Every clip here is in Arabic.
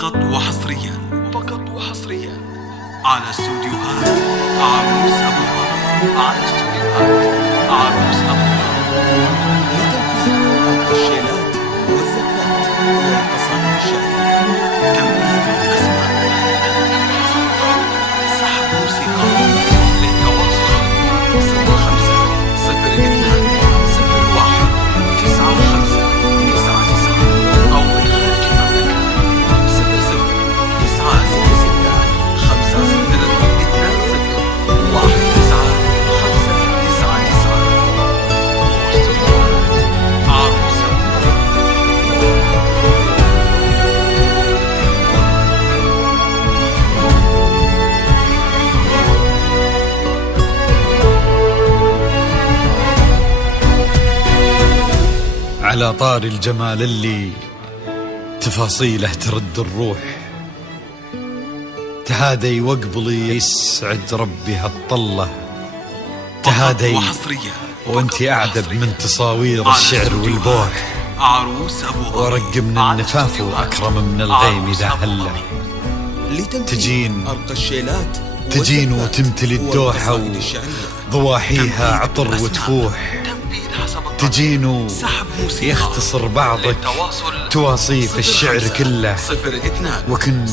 فقط وحصريا على استوديوهات عروس أبو لتنفيذ التشكيلات والزفات والقصائد الشعرية، تنفيذ الأسماء، سحب موسيقى. للتواصل 05-01-95-99 أو من خارج المملكة 00 على طار الجمال اللي تفاصيله ترد الروح، تهادي وقبلي يسعد ربي هالطلة، تهادي وانتي أعذب من تصاوير الشعر والبوح، ورق من النفاف وأكرم من الغيم إذا هله. تجين وتمتلي الدوحة وضواحيها عطر وتفوح، تجين يختصر بعضك تواصيف الشعر كله، وكن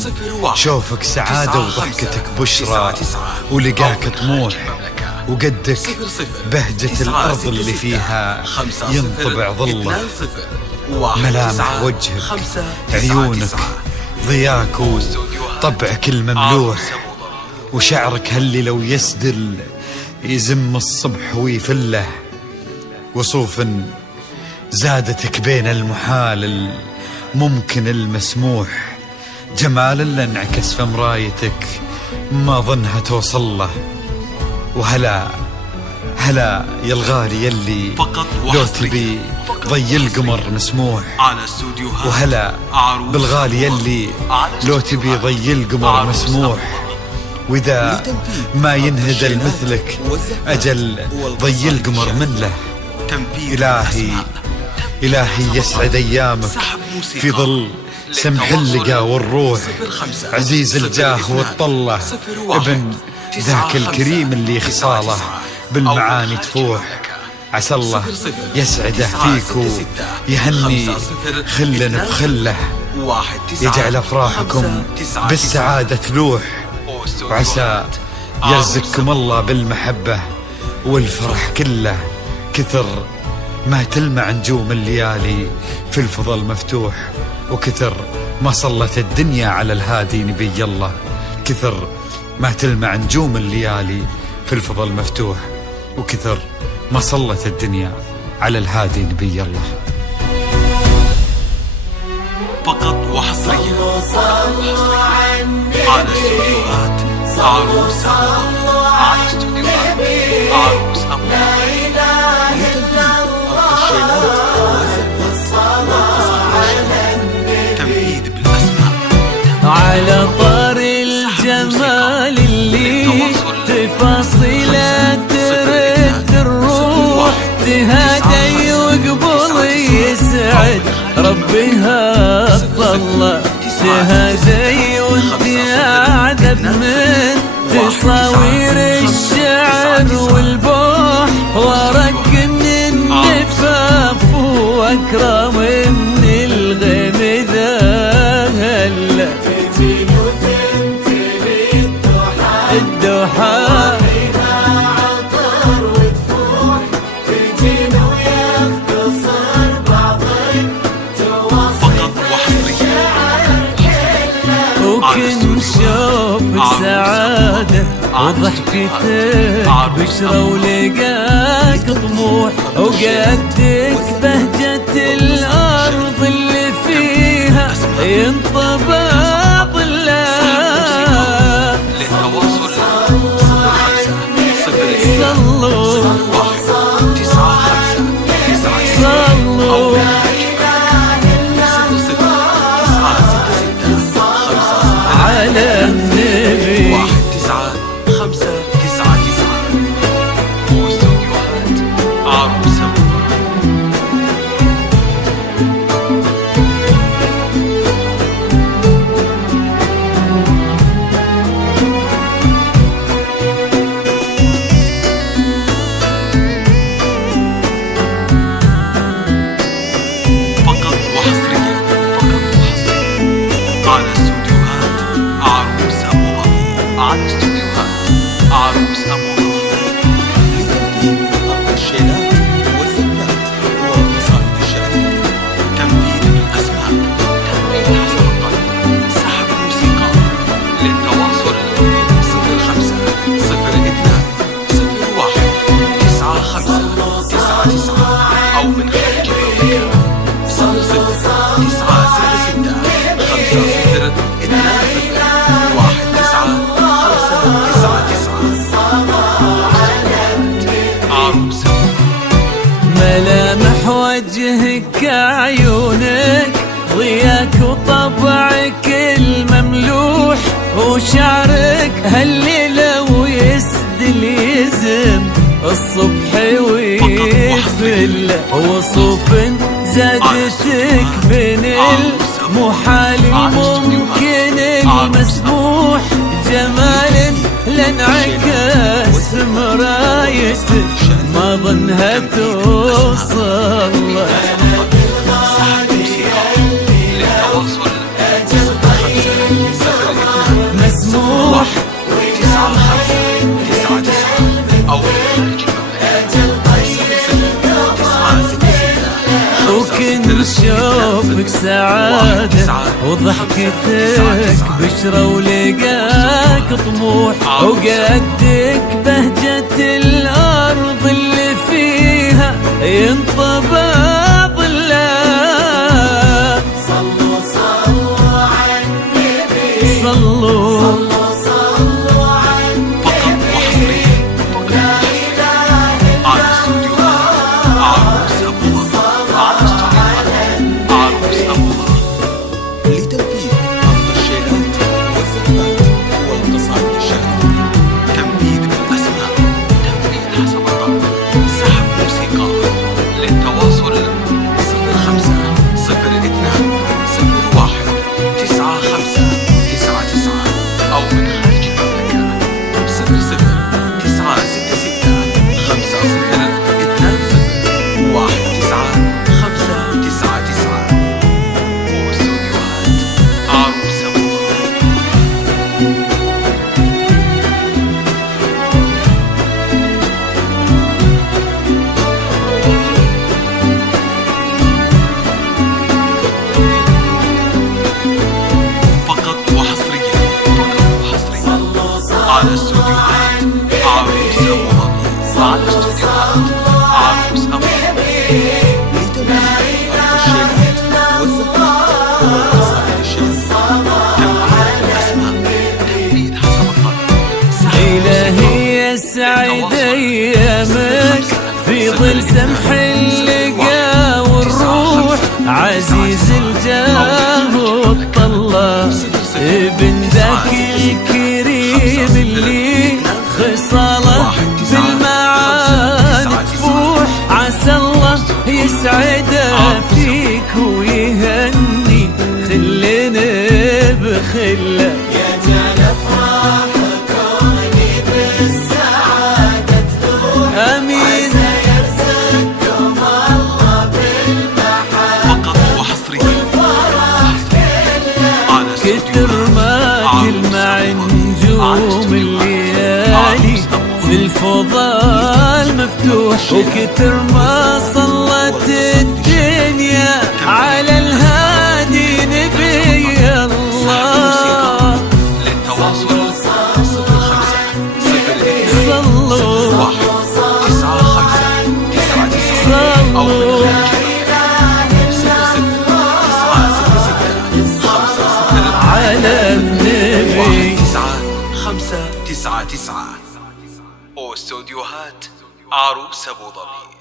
شوفك سعادة وضحكتك بشرى ولقاك طموح، وقدك بهجة الأرض اللي فيها ينطبع ظله، ملامح وجهك عيونك ضياك وطبعك المملوح، وشعرك هاللي لو يسدل يزم الصبح ويفله، وصوف زادتك بين المحال الممكن المسموح، جمال اللي انعكس في مرايتك ما ظنها توصل له. وهلا يا الغالي يلي لو تبي ضي القمر مسموح، وهلا بالغالي يلي لو تبي ضي القمر مسموح، وإذا ما ينهدى مثلك أجل ضي القمر من له. إلهي يسعد أيامك في ظل سمح اللقى والروح، عزيز الجاه والطلة ابن ذاك الكريم اللي خصاله بالمعاني تفوح، عسى الله يسعده فيكو يهني خل بخله، يجعل أفراحكم بالسعادة تلوح، وعسى يرزقكم الله بالمحبة والفرح كله، كثر ما تلمع نجوم الليالي في الفضل مفتوح، وكثر ما صلت الدنيا على الهادي نبي الله، كثر ما تلمع نجوم الليالي في الفضل مفتوح، وكثر ما صلت الدنيا على الهادي نبي الله. فقط وحصريا على استوديوهات عروس أبو على استوديوهات عروس أبو تنفيذ بالأسماء، على طار الجمال اللي تفاصيله ترد الروح، تهادي وقبلي يسعد ربها الطلة، تهادي وانتي أعذب من تصاوير الشعر والبوح، ورق من النفاف وأكرم من الغيم إذا هلا. تجين وتمتلي الدوحة فيها عطر وتفوح، تجين ويختصر بعضك تواصل الشعر كله، وكن شوفك سعادة وضحكتك بشرى ولقاك طموح، وقدك بهجة الأرض اللي فيها ينطبع ظلها. للتواصل 05-01-99 على النبي 1959 واستوديوهات عروس أبو. على استوديوهات عروس أبو ظبي. لتنفيذ الشيلات والزفات والقصائد الشعرية، تنفيذ بالأسماء، تنفيذ حسب الطلب، سحب الموسيقى. للتواصل 05 02 01 9599 أو من خارج المملكة 00 966 50 ملامح وجهك عيونك ضياك وطبعك المملوح وشعرك هالليلة ويسدل يزم الصبح ويفل وصوف زادتك بين المحال الممكن المسموح جمال لانعكس مرايتك ما ظنها توصل للتواصل 05 مسموح 9599 أو خارج وكن شوفك سعادة وضحكتك بشرة ولقاك طموح وقدك بهجة الأرض اللي فيها ينطبع ظلها. صلوا صلوا على النبي صلوا فقط وحصريا على استوديوهات عروس أبو ظبي. على استوديوهات عروس أبو ظبي. لتنفيذ الشيلات والزفات والقصائد الشعرية، تنفيذ بالأسماء، تنفيذ حسب الطلب، سحب موسيقى. للتواصل 05 02 01 9599 أو من خارج المملكة 00 966 50 19 واستوديوهات عروس أبو ظبي. فقط وحصريا على استوديوهات عروس أبو ظبي. على استوديوهات عروس أبو ظبي. لتنفيذ الشيلات والزفات والقصائد الشعرية، تنفيذ حسب الطلب، إلهي يسعد أيامك في ظل سمح اللقا والروح عزيز الجاه والطلة ابن ذاك الكريم اللي خصاله بالمعاني تفوح عسى الله يسعده فيك ويهني خلنا بخله يجعل افراح كوني بالسعادة تلوح آمين يرزقكم الله بالمحبة فقط وحصريا على كتر ما تلمع نجوم الليالي في الفضاء المفتوح وكتر ما صلت الدنيا على الهادي نبي الله. للتواصل 05 صلوا 9599 أو من على النبي 599 واستوديوهات عروس أبو ظبي.